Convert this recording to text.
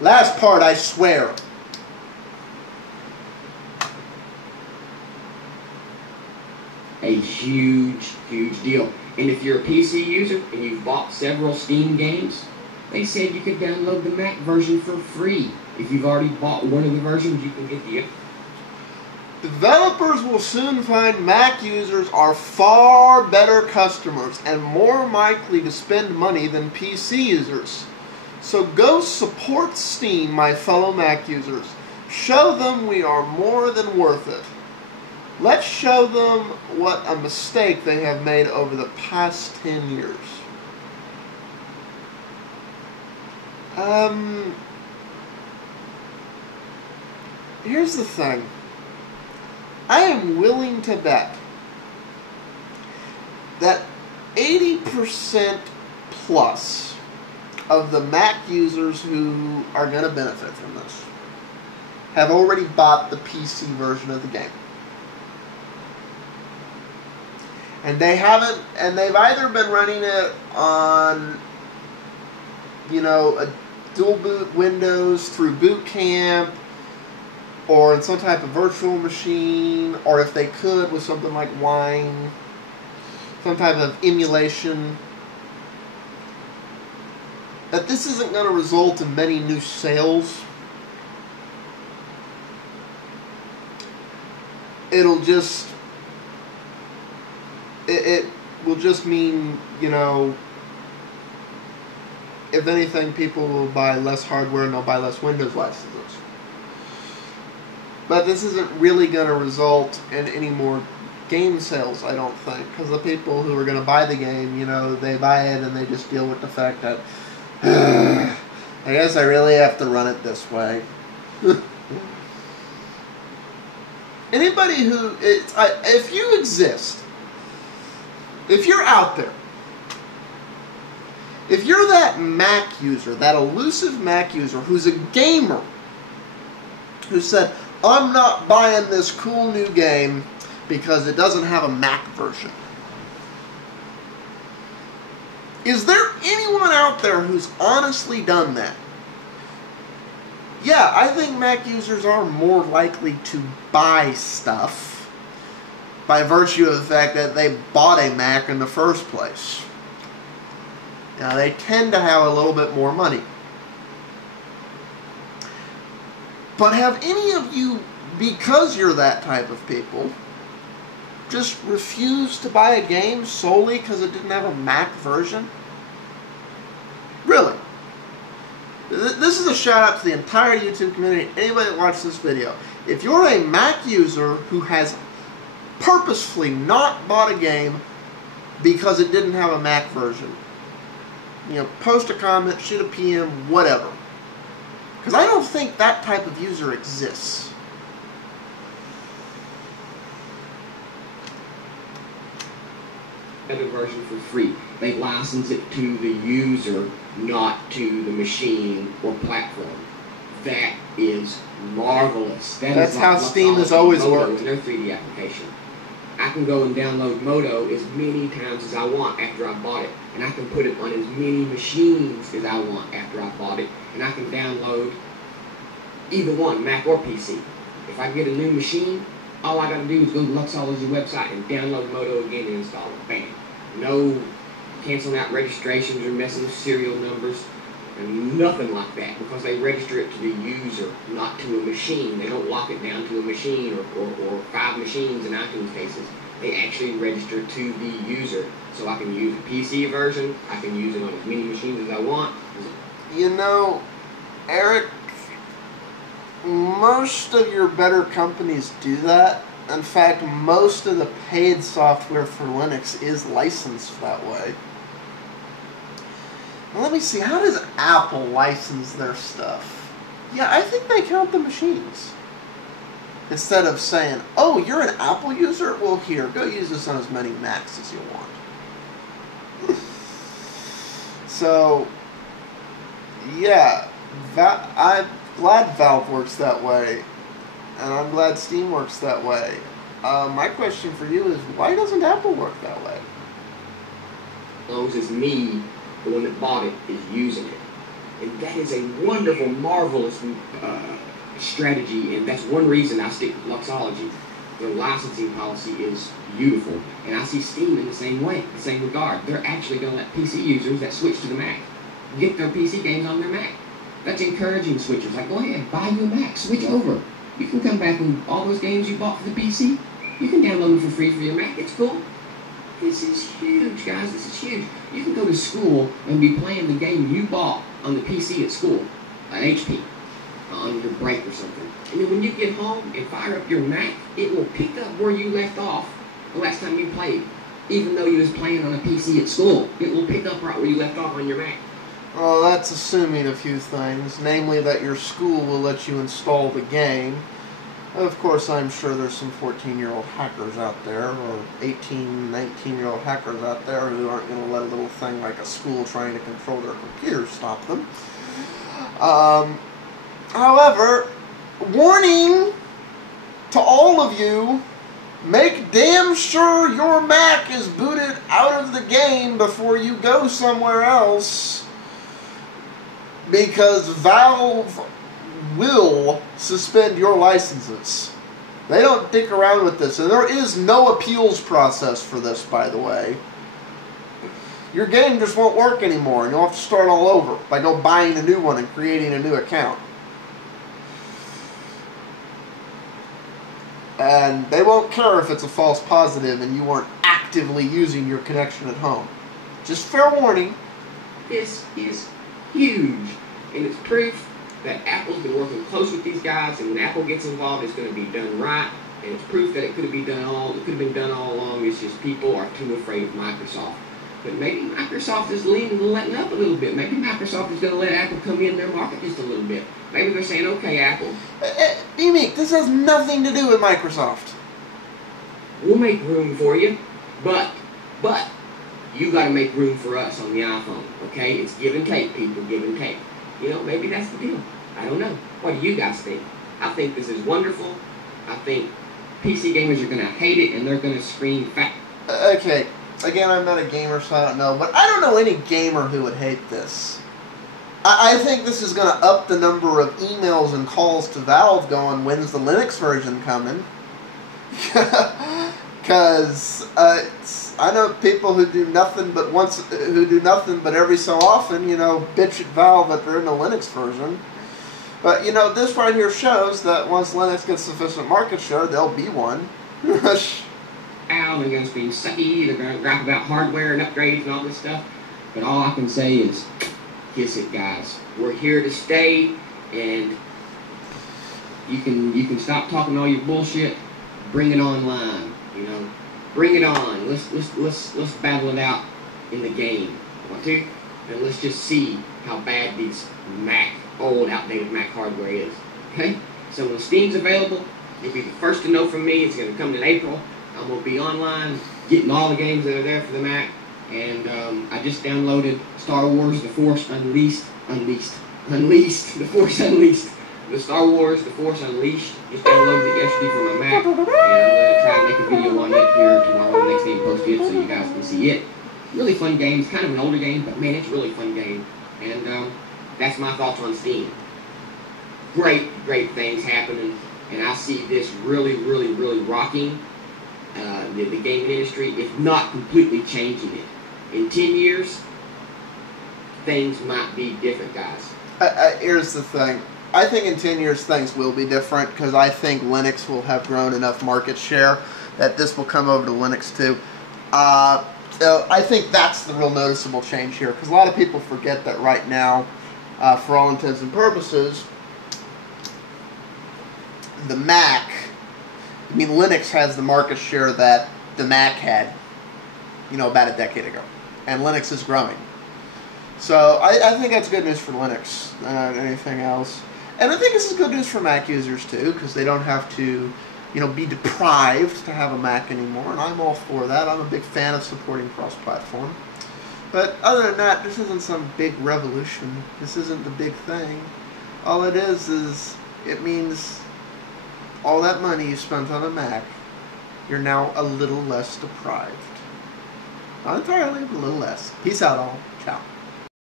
Last part, I swear. A huge, huge deal. And if you're a PC user and you've bought several Steam games, they said you could download the Mac version for free. If you've already bought one of the versions, you can get the other. Developers will soon find Mac users are far better customers and more likely to spend money than PC users. So go support Steam, my fellow Mac users. Show them we are more than worth it. Let's show them what a mistake they have made over the past 10 years. Here's the thing. I am willing to bet that 80% plus of the Mac users who are going to benefit from this have already bought the PC version of the game. And they haven't, and they've either been running it on, you know, a dual boot Windows through Boot Camp, or in some type of virtual machine, or if they could with something like Wine, some type of emulation. That this isn't going to result in many new sales. It'll just, it will just mean, you know, if anything, people will buy less hardware and they'll buy less Windows licenses. But this isn't really going to result in any more game sales, I don't think. Because the people who are going to buy the game, you know, they buy it and they just deal with the fact that, I guess I really have to run it this way. Anybody who, if you exist, if you're out there, if you're that Mac user, that elusive Mac user who's a gamer, who said, I'm not buying this cool new game because it doesn't have a Mac version. Is there anyone out there who's honestly done that? Yeah, I think Mac users are more likely to buy stuff by virtue of the fact that they bought a Mac in the first place. Now, they tend to have a little bit more money. But have any of you, because you're that type of people, just refused to buy a game solely because it didn't have a Mac version? Really? This is a shout out to the entire YouTube community, anybody that watched this video. If you're a Mac user who has purposefully not bought a game because it didn't have a Mac version, you know, post a comment, shoot a PM, whatever. Because I don't think that type of user exists. Other version for free. They license it to the user, not to the machine or platform. That is marvelous. That's how Steam has always worked. In their 3D application. I can go and download Modo as many times as I want after I bought it. And I can put it on as many machines as I want after I bought it. And I can download either one, Mac or PC. If I get a new machine, all I gotta do is go to Luxology website and download Modo again and install it. Bam. No canceling out registrations or messing with serial numbers. And nothing like that, because they register it to the user, not to a machine. They don't lock it down to a machine or 5 machines in iTunes cases. They actually register to the user. So I can use the PC version, I can use it on as many machines as I want. You know, Eric, most of your better companies do that. In fact, most of the paid software for Linux is licensed that way. Now, let me see, how does Apple license their stuff? Yeah, I think they count the machines. Instead of saying, oh, you're an Apple user? Well, here, go use this on as many Macs as you want. So, yeah, I'm glad Valve works that way. And I'm glad Steam works that way. My question for you is, why doesn't Apple work that way? As long as it's me, the one that bought it, is using it. And that is a wonderful, marvelous strategy, and that's one reason I stick with Luxology. Their licensing policy is beautiful, and I see Steam in the same way, the same regard. They're actually going to let PC users that switch to the Mac get their PC games on their Mac. That's encouraging switchers. Like, go ahead, buy you a Mac, switch over. You can come back and all those games you bought for the PC, you can download them for free for your Mac. It's cool. This is huge, guys. This is huge. You can go to school and be playing the game you bought on the PC at school, an HP, on your break or something. And then when you get home and fire up your Mac, it will pick up where you left off the last time you played. Even though you was playing on a PC at school, it will pick up right where you left off on your Mac. Well, that's assuming a few things, namely that your school will let you install the game. Of course, I'm sure there's some 14-year-old hackers out there, or 18, 19-year-old hackers out there who aren't going to let a little thing like a school trying to control their computer stop them. However, warning to all of you, make damn sure your Mac is booted out of the game before you go somewhere else, because Valve will suspend your licenses. They don't dick around with this, and there is no appeals process for this, by the way. Your game just won't work anymore, and you'll have to start all over by go buying a new one and creating a new account. And they won't care if it's a false positive and you weren't actively using your connection at home. Just fair warning. This is huge, and it's proof that Apple's been working close with these guys, and when Apple gets involved, it's going to be done right, and it's proof that it could have been done all along. It's just people are too afraid of Microsoft. But maybe Microsoft is letting up a little bit. Maybe Microsoft is going to let Apple come in their market just a little bit. Maybe they're saying, okay, Apple, be meek, this has nothing to do with Microsoft. We'll make room for you, but you got to make room for us on the iPhone, okay? It's give and take, people, give and take. You know, maybe that's the deal. I don't know. What do you guys think? I think this is wonderful. I think PC gamers are going to hate it, and they're going to scream fat. Okay, again, I'm not a gamer, so I don't know, but I don't know any gamer who would hate this. I think this is going to up the number of emails and calls to Valve going, when's the Linux version coming? Because I know people who do nothing but every so often, bitch at Valve that they're in the Linux version. But this right here shows that once Linux gets sufficient market share, there'll be one. They're going to scream sucky. They're going to rap about hardware and upgrades and all this stuff. But all I can say is, kiss it, guys. We're here to stay, and you can stop talking all your bullshit. Bring it online. Bring it on. Let's battle it out in the game. Want to? And let's just see how bad these old, outdated Mac hardware is. Okay? So when Steam's available, you'll be the first to know from me. It's going to come in April. I'm going to be online, getting all the games that are there for the Mac. And I just downloaded Star Wars The Force Unleashed. The Force Unleashed. The Star Wars The Force Unleashed. Just downloaded it yesterday from my Mac. And I'm going to try and make a video on it here tomorrow, the next day, and post it so you guys can see it. Really fun game. It's kind of an older game, but man, it's a really fun game. And that's my thoughts on Steam. Great things happening. And I see this really rocking the gaming industry, if not completely changing it. In 10 years, things might be different, guys. Here's the thing. I think in 10 years things will be different, because I think Linux will have grown enough market share that this will come over to Linux too. So I think that's the real noticeable change here, because a lot of people forget that right now, for all intents and purposes, the Mac, Linux has the market share that the Mac had, about a decade ago. And Linux is growing. So I think that's good news for Linux, not anything else. And I think this is good news for Mac users too, because they don't have to, be deprived to have a Mac anymore. And I'm all for that. I'm a big fan of supporting cross-platform. But other than that, this isn't some big revolution. This isn't the big thing. All it is it means all that money you spent on a Mac, you're now a little less deprived. Not entirely, but a little less. Peace out all. Ciao.